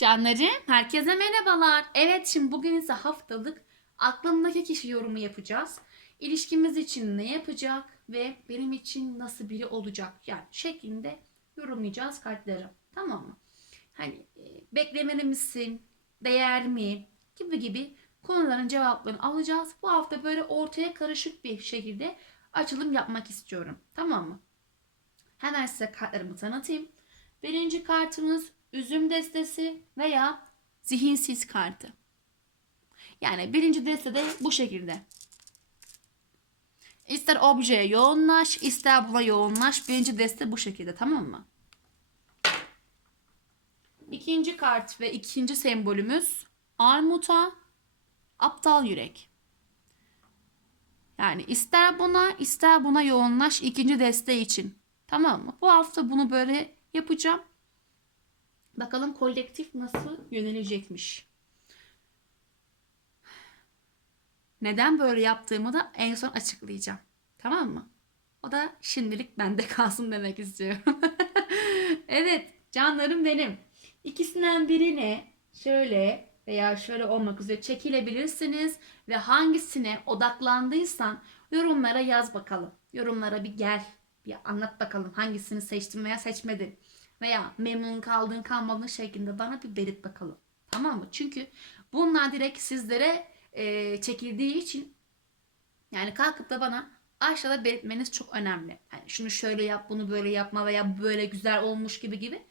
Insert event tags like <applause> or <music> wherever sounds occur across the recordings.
Canlarım, herkese merhabalar. Evet, şimdi bugün ise haftalık aklımdaki kişi yorumu yapacağız. İlişkimiz için ne yapacak ve benim için nasıl biri olacak yani şeklinde yorumlayacağız kartları. Tamam mı? Hani e, beklemeli misin, değer mi gibi gibi konuların cevaplarını alacağız. Bu hafta böyle ortaya karışık bir şekilde açılım yapmak istiyorum. Tamam mı? Hemen size kartlarımı tanıtayım. Birinci kartımız üzüm destesi veya zihinsiz kartı. Yani birinci deste de bu şekilde. İster objeye yoğunlaş, ister buna yoğunlaş. Birinci deste bu şekilde tamam mı? İkinci kart ve ikinci sembolümüz armuta, aptal yürek. Yani ister buna ister buna yoğunlaş ikinci deste için. Tamam mı? Bu hafta bunu böyle yapacağım. Bakalım kolektif nasıl yönelecekmiş. Neden böyle yaptığımı da en son açıklayacağım. Tamam mı? O da şimdilik bende <laughs> kalsın demek istiyorum. <laughs> evet canlarım benim. İkisinden birini şöyle veya şöyle olmak üzere çekilebilirsiniz ve hangisine odaklandıysan yorumlara yaz bakalım. Yorumlara bir gel, bir anlat bakalım hangisini seçtin veya seçmedin veya memnun kaldığın kalmadığın şeklinde bana bir belirt bakalım. Tamam mı? Çünkü bunlar direkt sizlere e, çekildiği için yani kalkıp da bana aşağıda belirtmeniz çok önemli. Yani şunu şöyle yap, bunu böyle yapma veya böyle güzel olmuş gibi gibi.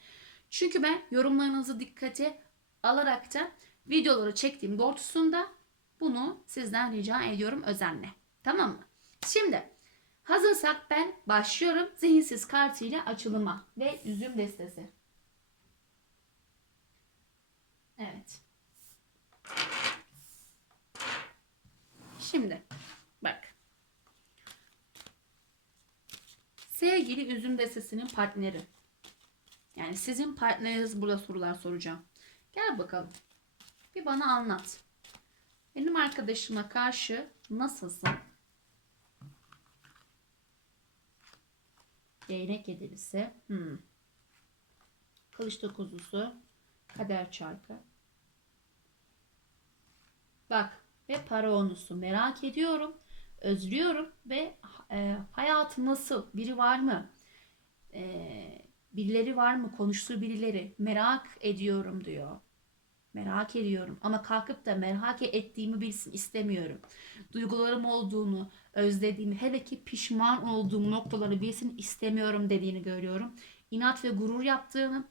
Çünkü ben yorumlarınızı dikkate alarak da videoları çektiğim doğrultusunda bunu sizden rica ediyorum özenle. Tamam mı? Şimdi hazırsak ben başlıyorum zihinsiz kartıyla açılıma ve üzüm destesi. Evet. Şimdi bak. Sevgili üzüm destesinin partneri. Yani sizin partneriniz burada sorular soracağım. Gel bakalım. Bir bana anlat. Benim arkadaşıma karşı nasılsın? Değnek yedilisi. Hmm. Kılıç dokuzusu. Kader çarkı. Bak ve para onusu. Merak ediyorum. Özlüyorum ve e, hayatı nasıl? Biri var mı? E, birileri var mı? Konuştuğu birileri. Merak ediyorum diyor. Merak ediyorum ama kalkıp da merak ettiğimi bilsin istemiyorum. Duygularım olduğunu, özlediğimi, hele ki pişman olduğum noktaları bilsin istemiyorum dediğini görüyorum. İnat ve gurur yaptığını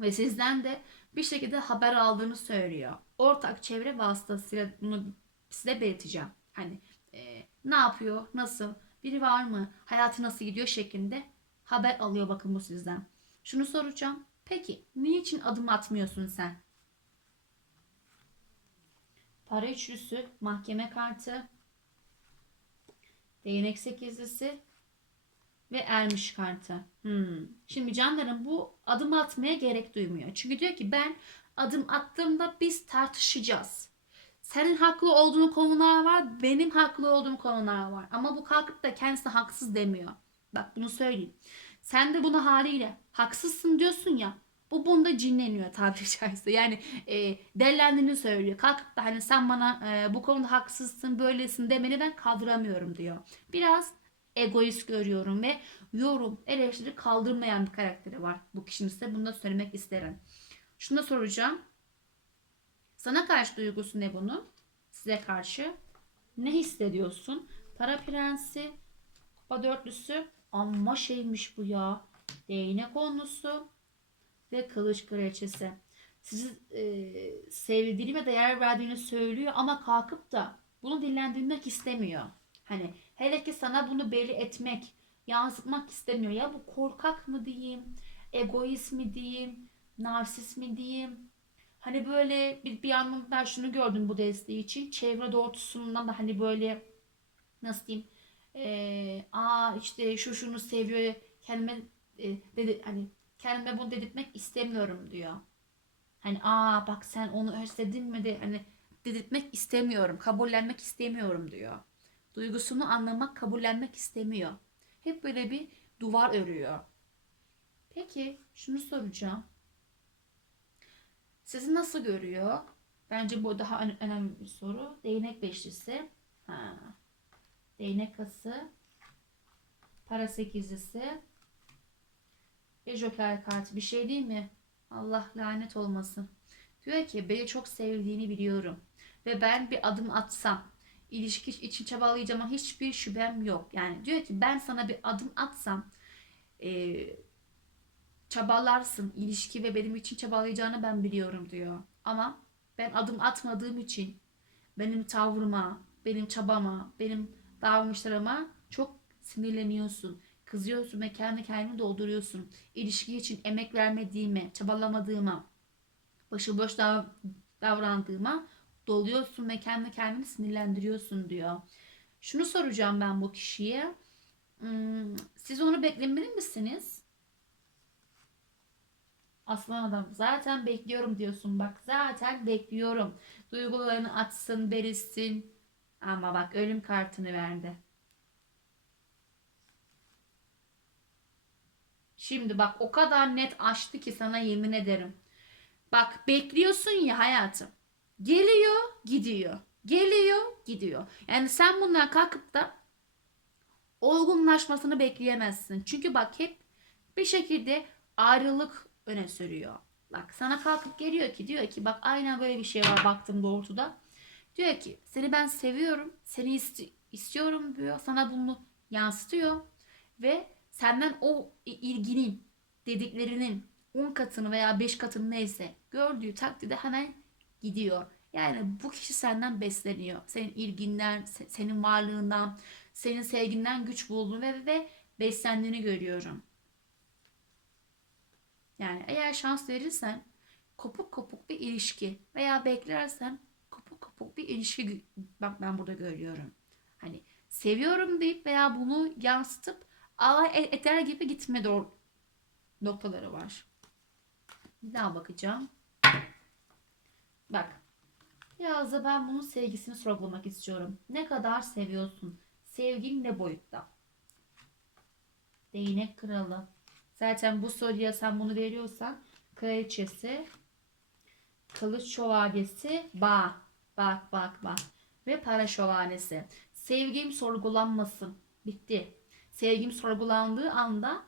ve sizden de bir şekilde haber aldığını söylüyor. Ortak çevre vasıtasıyla bunu size belirteceğim. Hani e, ne yapıyor, nasıl, biri var mı, hayatı nasıl gidiyor şeklinde haber alıyor bakın bu sizden. Şunu soracağım. Peki niçin adım atmıyorsun sen? Para üçlüsü, mahkeme kartı, değnek sekizlisi ve ermiş kartı. Hmm. Şimdi canlarım bu adım atmaya gerek duymuyor. Çünkü diyor ki ben adım attığımda biz tartışacağız. Senin haklı olduğun konular var, benim haklı olduğum konular var. Ama bu kalkıp da kendisi haksız demiyor. Bak bunu söyleyeyim. Sen de bunu haliyle haksızsın diyorsun ya. Bu bunda cinleniyor tabiri caizse. Yani e, dellendiğini söylüyor. Kalkıp da hani sen bana e, bu konuda haksızsın, böylesin demeni ben kaldıramıyorum diyor. Biraz egoist görüyorum ve yorum, eleştiri kaldırmayan bir karakteri var bu kişinin size. Bunu da söylemek isterim. Şunu da soracağım. Sana karşı duygusu ne bunun? Size karşı ne hissediyorsun? Para prensi, kupa dörtlüsü. Amma şeymiş bu ya. Değnek onlusu ve kılıç kraliçesi. Sizi e, sevdiğini ve değer verdiğini söylüyor ama kalkıp da bunu dillendirmek istemiyor. Hani hele ki sana bunu belli etmek, yansıtmak istemiyor. Ya bu korkak mı diyeyim, egoist mi diyeyim, narsist mi diyeyim. Hani böyle bir, bir yandan ben şunu gördüm bu desteği için. Çevre doğrultusundan da hani böyle nasıl diyeyim e, aa işte şu şunu seviyor kendime e, dedi hani kendime bunu dedirtmek istemiyorum diyor. Hani aa bak sen onu özledin mi de hani dedirtmek istemiyorum, kabullenmek istemiyorum diyor. Duygusunu anlamak, kabullenmek istemiyor. Hep böyle bir duvar örüyor. Peki şunu soracağım. Sizi nasıl görüyor? Bence bu daha ön- önemli bir soru. Değnek beşlisi. Ha. Değnek kası. Para sekizlisi. Ve joker kartı. Bir şey değil mi? Allah lanet olmasın. Diyor ki beni çok sevdiğini biliyorum. Ve ben bir adım atsam ilişki için çabalayacağıma hiçbir şüphem yok. Yani diyor ki ben sana bir adım atsam e, çabalarsın ilişki ve benim için çabalayacağını ben biliyorum diyor. Ama ben adım atmadığım için benim tavrıma, benim çabama, benim davranışlarıma çok sinirleniyorsun. Kızıyorsun ve kendi kendini dolduruyorsun. İlişki için emek vermediğime, çabalamadığıma, başıboş dav- davrandığıma doluyorsun ve kendi kendini sinirlendiriyorsun diyor. Şunu soracağım ben bu kişiye. Hmm, Siz onu beklemeli misiniz? Aslan adam zaten bekliyorum diyorsun bak zaten bekliyorum. Duygularını atsın, berissin. Ama bak ölüm kartını verdi. Şimdi bak o kadar net açtı ki sana yemin ederim. Bak bekliyorsun ya hayatım. Geliyor, gidiyor. Geliyor, gidiyor. Yani sen bundan kalkıp da olgunlaşmasını bekleyemezsin. Çünkü bak hep bir şekilde ayrılık öne sürüyor. Bak sana kalkıp geliyor ki diyor ki bak aynen böyle bir şey var baktım doğrultuda. Diyor ki seni ben seviyorum. Seni isti- istiyorum diyor. Sana bunu yansıtıyor. Ve senden o ilginin dediklerinin 10 katını veya 5 katını neyse gördüğü takdirde hemen gidiyor. Yani bu kişi senden besleniyor. Senin ilginden, se- senin varlığından, senin sevginden güç bulduğunu ve, ve beslendiğini görüyorum. Yani eğer şans verirsen kopuk kopuk bir ilişki veya beklersen kopuk kopuk bir ilişki bak ben burada görüyorum. Hani seviyorum deyip veya bunu yansıtıp e- eder gibi gitme doğru noktaları var. Bir daha bakacağım. Bak. Biraz da ben bunun sevgisini sorgulamak istiyorum. Ne kadar seviyorsun? Sevgin ne boyutta? Değnek kralı. Zaten bu soruya sen bunu veriyorsan kraliçesi, kılıç şövalyesi, bak, bak, bak, bak. Ve para şövalyesi. Sevgim sorgulanmasın. Bitti. Sevgim sorgulandığı anda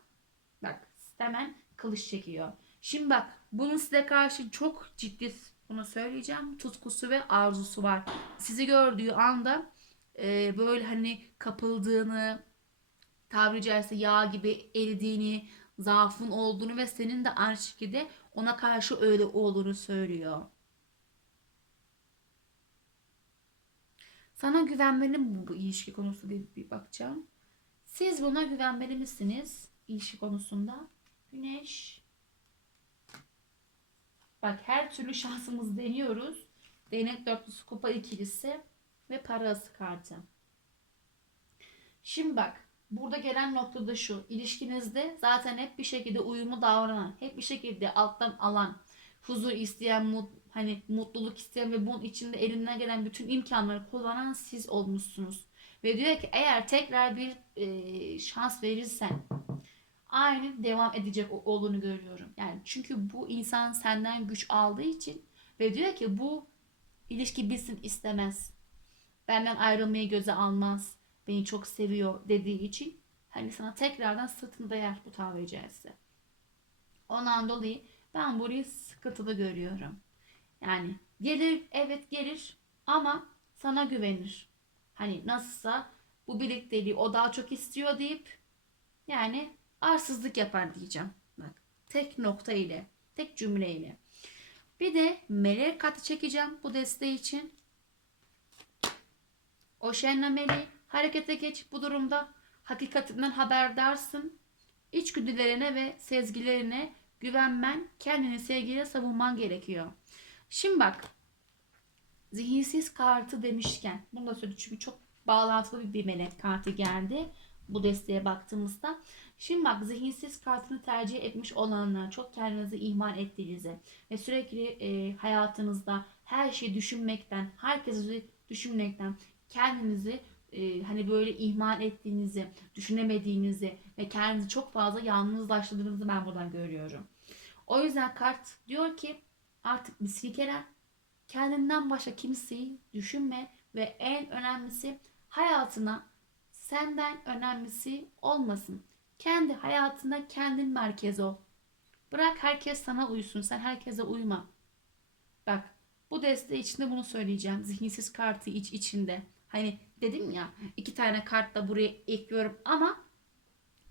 bak hemen kılıç çekiyor. Şimdi bak bunun size karşı çok ciddi bunu söyleyeceğim. Tutkusu ve arzusu var. Sizi gördüğü anda e, böyle hani kapıldığını, tabiri caizse yağ gibi eridiğini, zaafın olduğunu ve senin de aynı şekilde ona karşı öyle olduğunu söylüyor. Sana güvenmeli mi bu ilişki konusu diye bir bakacağım. Siz buna güvenmeli misiniz ilişki konusunda? Güneş. Bak her türlü şansımız deniyoruz. Değnek dörtlüsü kupa ikilisi ve parası kartı. Şimdi bak burada gelen nokta da şu. İlişkinizde zaten hep bir şekilde uyumlu davranan, hep bir şekilde alttan alan, huzur isteyen, mut, hani mutluluk isteyen ve bunun içinde elinden gelen bütün imkanları kullanan siz olmuşsunuz. Ve diyor ki eğer tekrar bir e, şans verirsen aynı devam edecek olduğunu görüyorum. Yani çünkü bu insan senden güç aldığı için ve diyor ki bu ilişki bitsin istemez. Benden ayrılmayı göze almaz. Beni çok seviyor dediği için hani sana tekrardan sırtını dayar bu tabiri caizse. Ondan dolayı ben burayı sıkıntılı görüyorum. Yani gelir evet gelir ama sana güvenir. Hani nasılsa bu birlikteliği o daha çok istiyor deyip yani arsızlık yapar diyeceğim. Bak tek nokta ile, tek cümle ile. Bir de melek katı çekeceğim bu desteği için. Oşen'le Melih harekete geç bu durumda. Hakikatinden haberdarsın. İçgüdülerine ve sezgilerine güvenmen, kendini sevgiyle savunman gerekiyor. Şimdi bak, zihinsiz kartı demişken, bunu da söyleyeyim çünkü çok bağlantılı bir melek kartı geldi bu desteğe baktığımızda. Şimdi bak zihinsiz kartını tercih etmiş olanlar çok kendinizi ihmal ettiğinizi ve sürekli e, hayatınızda her şeyi düşünmekten, herkesi düşünmekten kendinizi e, hani böyle ihmal ettiğinizi, düşünemediğinizi ve kendinizi çok fazla yalnızlaştırdığınızı ben buradan görüyorum. O yüzden kart diyor ki artık bir silkelen. Kendinden başka kimseyi düşünme ve en önemlisi hayatına senden önemlisi olmasın. Kendi hayatına kendin merkez ol. Bırak herkes sana uysun. Sen herkese uyma. Bak bu deste içinde bunu söyleyeceğim. Zihinsiz kartı iç içinde. Hani dedim ya iki tane kart da buraya ekliyorum ama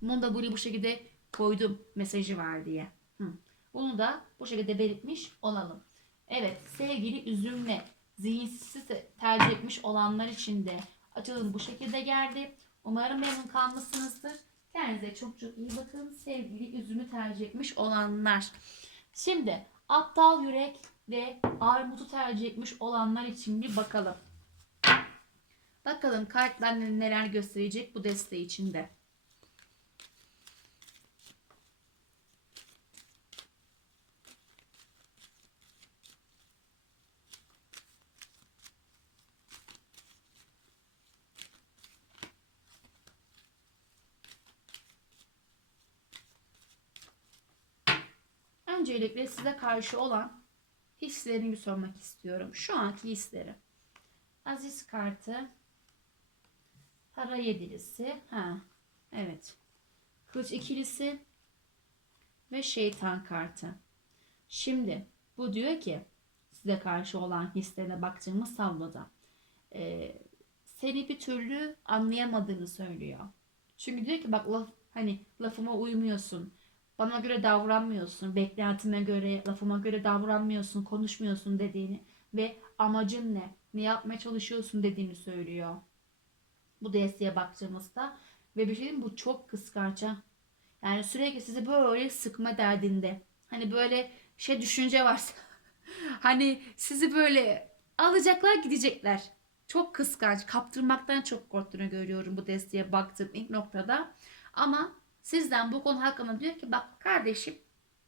bunu da buraya bu şekilde koydum mesajı var diye. Hı. Bunu da bu şekilde belirtmiş olalım. Evet sevgili üzümle zihinsiz tercih etmiş olanlar için de açılım bu şekilde geldi. Umarım memnun kalmışsınızdır. Kendinize çok çok iyi bakın sevgili üzümü tercih etmiş olanlar. Şimdi aptal yürek ve armutu tercih etmiş olanlar için bir bakalım. Bakalım kartlar neler gösterecek bu deste içinde. Öncelikle size karşı olan hislerimi sormak istiyorum. Şu anki hisleri. Aziz kartı. Para yedilisi. Ha, evet. Kılıç ikilisi. Ve şeytan kartı. Şimdi bu diyor ki size karşı olan hislerine baktığımız tabloda. Ee, seni bir türlü anlayamadığını söylüyor. Çünkü diyor ki bak laf, hani lafıma uymuyorsun. Bana göre davranmıyorsun. Beklentime göre, lafıma göre davranmıyorsun, konuşmuyorsun dediğini ve amacın ne? Ne yapmaya çalışıyorsun dediğini söylüyor. Bu desteğe baktığımızda ve bir şey diyeyim bu çok kıskanç ha. Yani sürekli sizi böyle sıkma derdinde. Hani böyle şey düşünce varsa. <laughs> hani sizi böyle alacaklar gidecekler. Çok kıskanç. Kaptırmaktan çok korktuğunu görüyorum bu desteğe baktığım ilk noktada. Ama sizden bu konu hakkında diyor ki bak kardeşim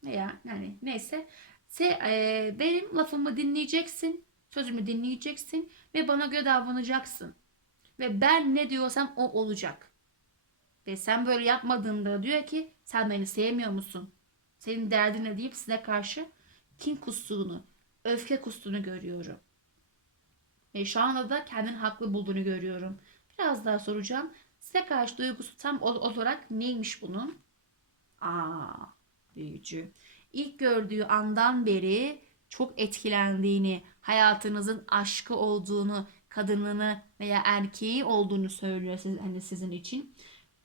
veya yani neyse se, e, benim lafımı dinleyeceksin. Sözümü dinleyeceksin ve bana göre davranacaksın. Ve ben ne diyorsam o olacak. Ve sen böyle yapmadığında diyor ki sen beni sevmiyor musun? Senin derdin ne deyip size karşı kin kustuğunu, öfke kustuğunu görüyorum. Ve şu anda da kendini haklı bulduğunu görüyorum. Biraz daha soracağım. Size karşı duygusu tam olarak neymiş bunun? Aa, büyücü. İlk gördüğü andan beri çok etkilendiğini, hayatınızın aşkı olduğunu, kadınını veya erkeği olduğunu söylüyor siz, hani sizin için.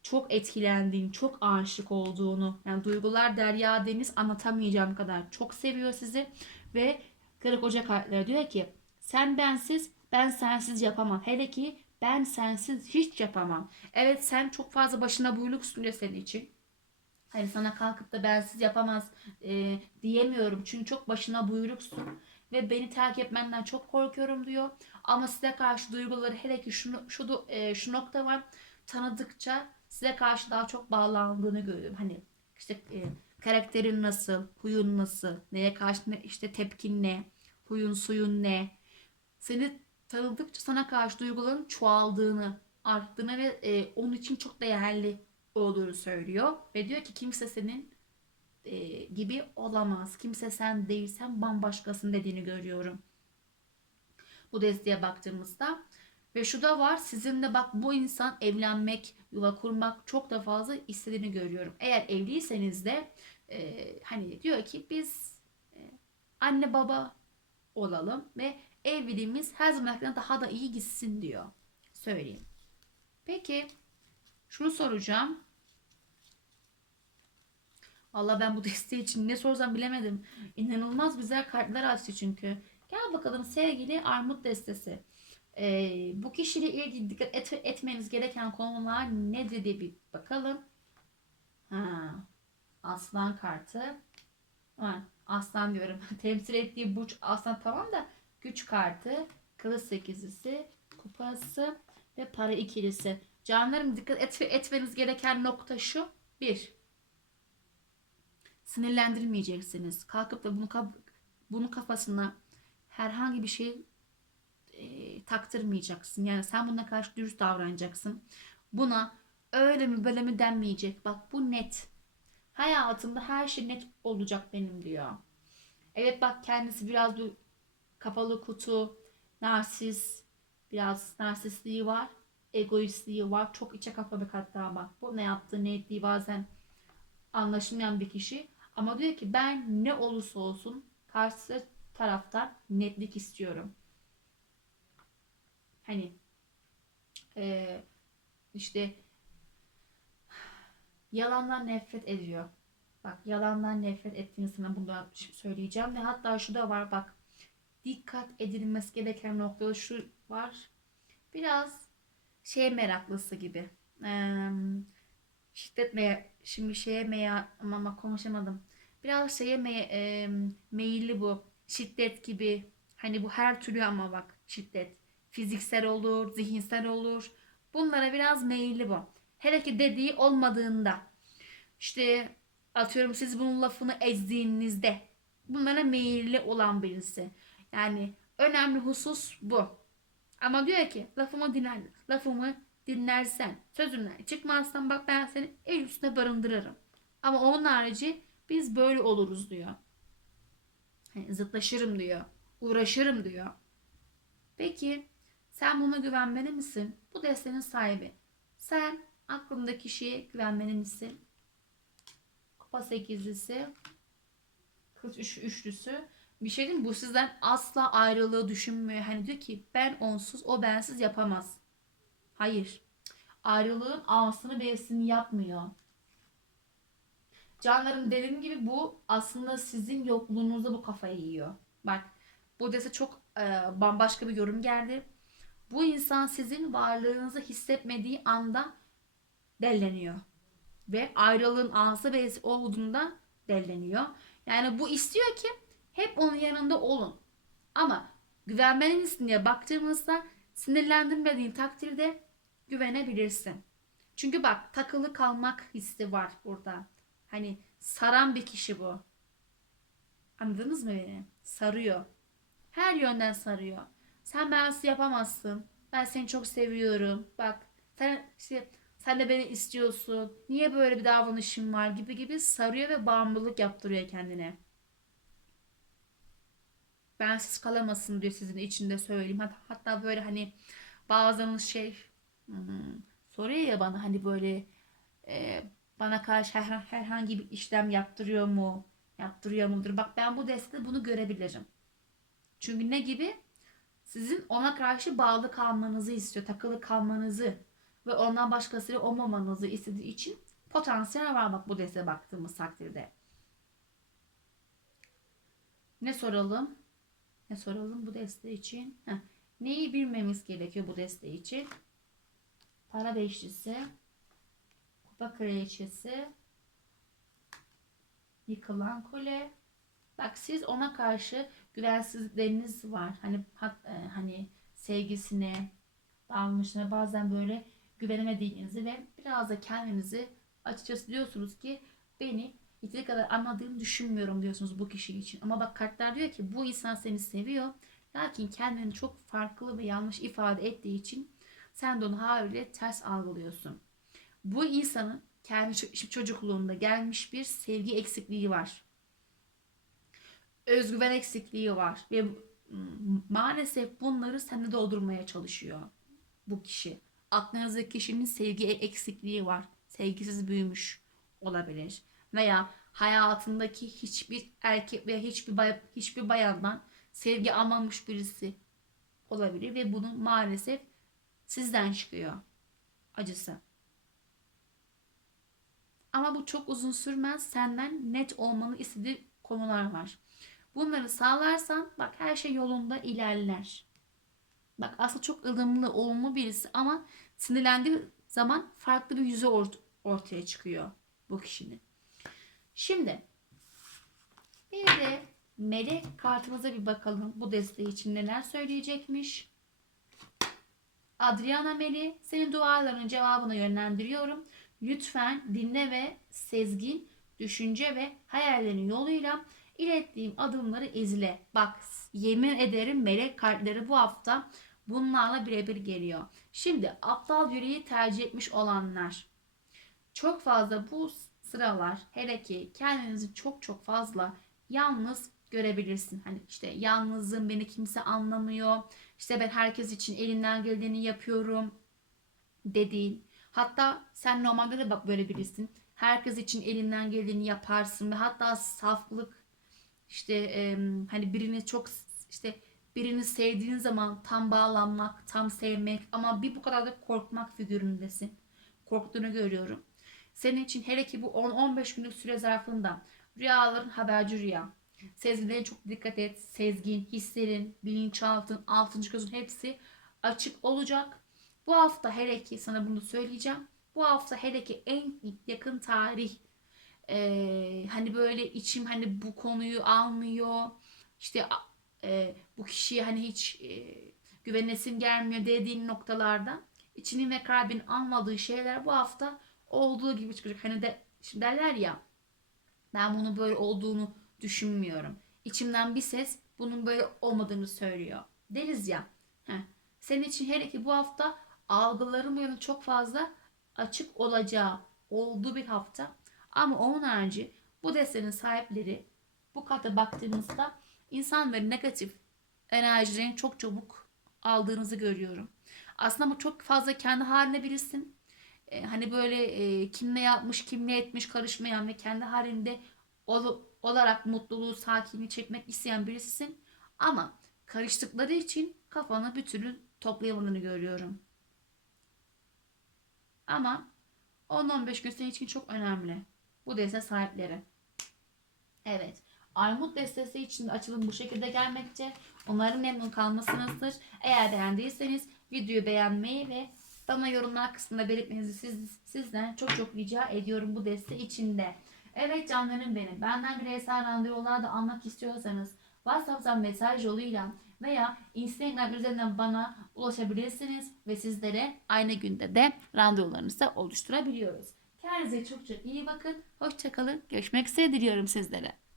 Çok etkilendiğini, çok aşık olduğunu, yani duygular derya deniz anlatamayacağım kadar çok seviyor sizi ve karı koca kartları diyor ki sen bensiz ben sensiz yapamam. Hele ki ben sensiz hiç yapamam. Evet sen çok fazla başına buyruksun diyor senin için. Hani sana kalkıp da bensiz yapamaz e, diyemiyorum. Çünkü çok başına buyruksun. Ve beni terk etmenden çok korkuyorum diyor. Ama size karşı duyguları hele ki şu, şu, e, şu nokta var. Tanıdıkça size karşı daha çok bağlandığını görüyorum. Hani işte e, karakterin nasıl, huyun nasıl, neye karşı ne, işte tepkin ne, huyun suyun ne. Seni tanıdıkça sana karşı duyguların çoğaldığını, arttığını ve e, onun için çok değerli olduğunu söylüyor. Ve diyor ki kimse senin e, gibi olamaz. Kimse sen değilsen bambaşkasın dediğini görüyorum. Bu desteğe baktığımızda. Ve şu da var sizinle bak bu insan evlenmek, yuva kurmak çok da fazla istediğini görüyorum. Eğer evliyseniz de e, hani diyor ki biz e, anne baba olalım ve evliliğimiz her zamankinden daha da iyi gitsin diyor. Söyleyeyim. Peki şunu soracağım. Valla ben bu <laughs> desteği için ne sorsam bilemedim. İnanılmaz güzel kartlar açtı çünkü. Gel bakalım sevgili armut destesi. Ee, bu kişiyle ilgili dikkat et, etmeniz gereken konular nedir diye bir bakalım. Ha, aslan kartı. Ha, aslan diyorum. <laughs> Temsil ettiği burç aslan tamam da güç kartı, kılıç sekizlisi, kupası ve para ikilisi. Canlarım dikkat et, etmeniz gereken nokta şu. Bir, sinirlendirmeyeceksiniz. Kalkıp da bunu bunu kafasına herhangi bir şey e, taktırmayacaksın. Yani sen buna karşı dürüst davranacaksın. Buna öyle mi böyle mi denmeyecek. Bak bu net. Hayatımda her şey net olacak benim diyor. Evet bak kendisi biraz kapalı kutu, narsis, biraz narsistliği var, egoistliği var. Çok içe kapanık hatta bak. Bu ne yaptığı ne ettiği bazen anlaşılmayan bir kişi. Ama diyor ki ben ne olursa olsun karşı taraftan netlik istiyorum. Hani eee, işte yalandan nefret ediyor. Bak yalandan nefret ettiğini sana bunu söyleyeceğim ve hatta şu da var bak dikkat edilmesi gereken noktada şu var. Biraz şey meraklısı gibi. Eee şiddet me şimdi şeye meya ama konuşamadım. Biraz şeye me e, meyilli bu. Şiddet gibi. Hani bu her türlü ama bak şiddet. Fiziksel olur, zihinsel olur. Bunlara biraz meyilli bu. Hele ki dediği olmadığında. İşte atıyorum siz bunun lafını ezdiğinizde bunlara meyilli olan birisi. Yani önemli husus bu. Ama diyor ki lafımı dinler, lafımı dinlersen, sözümden çıkmazsan bak ben seni el üstüne barındırırım. Ama onun harici biz böyle oluruz diyor. Hani zıtlaşırım diyor. Uğraşırım diyor. Peki sen buna güvenmeli misin? Bu destenin sahibi. Sen aklındaki kişiye güvenmeli misin? Kupa sekizlisi. Kılıç üç, üçlüsü. Bir şey diyeyim? Bu sizden asla ayrılığı düşünmüyor. Hani diyor ki ben onsuz o bensiz yapamaz. Hayır. Ayrılığın A'sını B'sini yapmıyor. Canlarım dediğim gibi bu aslında sizin yokluğunuzda bu kafayı yiyor. Bak bu dese çok e, bambaşka bir yorum geldi. Bu insan sizin varlığınızı hissetmediği anda delleniyor. Ve ayrılığın A'sı B'si olduğunda delleniyor. Yani bu istiyor ki hep onun yanında olun. Ama güvenmelisin diye baktığımızda sinirlendirmediğin takdirde güvenebilirsin. Çünkü bak takılı kalmak hissi var burada. Hani saran bir kişi bu. Anladınız mı beni? Sarıyor. Her yönden sarıyor. Sen bensiz yapamazsın. Ben seni çok seviyorum. Bak sen işte sen de beni istiyorsun. Niye böyle bir davranışın var gibi gibi sarıyor ve bağımlılık yaptırıyor kendine. Bensiz kalamasın diyor sizin içinde söyleyeyim. Hatta, hatta böyle hani bazılarınız şey hmm, soruyor ya bana hani böyle e, bana karşı her, herhangi bir işlem yaptırıyor mu? Yaptırıyor mudur? Bak ben bu destede bunu görebilirim. Çünkü ne gibi? Sizin ona karşı bağlı kalmanızı istiyor. Takılı kalmanızı ve ondan başkasıyla olmamanızı istediği için potansiyel var bak bu deste baktığımız takdirde. Ne soralım? Ne soralım bu deste için? Heh. Neyi bilmemiz gerekiyor bu deste için? Para beşlisi, kupa kraliçesi, yıkılan kule. Bak siz ona karşı güvensizlikleriniz var. Hani e, hani sevgisine, davranışına bazen böyle güvenemediğinizi ve biraz da kendinizi açıkçası diyorsunuz ki beni yeteri kadar anladığını düşünmüyorum diyorsunuz bu kişi için. Ama bak kartlar diyor ki bu insan seni seviyor. Lakin kendini çok farklı ve yanlış ifade ettiği için sen de onu haliyle ters algılıyorsun. Bu insanın kendi çocukluğunda gelmiş bir sevgi eksikliği var. Özgüven eksikliği var ve maalesef bunları sende doldurmaya çalışıyor bu kişi. Aklınızdaki kişinin sevgi eksikliği var. Sevgisiz büyümüş olabilir. Veya hayatındaki hiçbir erkek veya hiçbir bay, hiçbir bayandan sevgi almamış birisi olabilir ve bunun maalesef sizden çıkıyor acısı. Ama bu çok uzun sürmez. Senden net olmanı istediği konular var. Bunları sağlarsan bak her şey yolunda ilerler. Bak aslında çok ılımlı, olumlu birisi ama sinirlendiği zaman farklı bir yüzü ort ortaya çıkıyor bu kişinin. Şimdi bir de melek kartımıza bir bakalım. Bu desteği için neler söyleyecekmiş. Adriana Meli, senin dualarının cevabını yönlendiriyorum. Lütfen dinle ve sezgin, düşünce ve hayallerin yoluyla ilettiğim adımları izle. Bak yemin ederim melek kartları bu hafta bunlarla birebir geliyor. Şimdi aptal yüreği tercih etmiş olanlar. Çok fazla bu sıralar hele ki kendinizi çok çok fazla yalnız görebilirsin. Hani işte yalnızım, beni kimse anlamıyor. İşte ben herkes için elimden geleni yapıyorum dediğin. Hatta sen normalde de bak böyle birisin. Herkes için elinden geleni yaparsın ve hatta saflık işte em, hani birini çok işte birini sevdiğin zaman tam bağlanmak, tam sevmek ama bir bu kadar da korkmak figüründesin. Korktuğunu görüyorum. Senin için hele ki bu 10-15 günlük süre zarfında rüyaların haberci rüya. Sezgilerine çok dikkat et. Sezgin, hislerin, bilinçaltın, altıncı gözün hepsi açık olacak. Bu hafta hele ki sana bunu söyleyeceğim. Bu hafta hele ki en yakın tarih eee, hani böyle içim hani bu konuyu almıyor. İşte eee, bu kişiye hani hiç eee, güvenesim gelmiyor dediğin noktalarda içinin ve kalbin almadığı şeyler bu hafta olduğu gibi çıkacak. Hani de şimdi derler ya ben bunun böyle olduğunu düşünmüyorum. İçimden bir ses bunun böyle olmadığını söylüyor. Deriz ya. Heh. Senin için hele ki bu hafta algıların bu yönü çok fazla açık olacağı olduğu bir hafta. Ama onun harici bu destenin sahipleri bu karta baktığımızda insanların negatif enerjilerini çok çabuk aldığınızı görüyorum. Aslında bu çok fazla kendi haline birisin. E, hani böyle e, kim ne yapmış, kim ne etmiş karışmayan ve kendi halinde ol- olarak mutluluğu, sakinliği çekmek isteyen birisisin. Ama karıştıkları için kafanı bir türlü toplayamadığını görüyorum. Ama 10-15 gün senin için çok önemli. Bu deste sahipleri. Evet. Armut destesi için açılım bu şekilde gelmekte. Umarım memnun kalmasınızdır. Eğer beğendiyseniz videoyu beğenmeyi ve bana yorumlar kısmında belirtmenizi siz, sizden çok çok rica ediyorum bu deste içinde. Evet canlarım benim. Benden bireysel randevular da almak istiyorsanız WhatsApp'tan mesaj yoluyla veya Instagram üzerinden bana ulaşabilirsiniz ve sizlere aynı günde de randevularınızı oluşturabiliyoruz. Kendinize çok çok iyi bakın. Hoşçakalın. Görüşmek üzere diliyorum sizlere.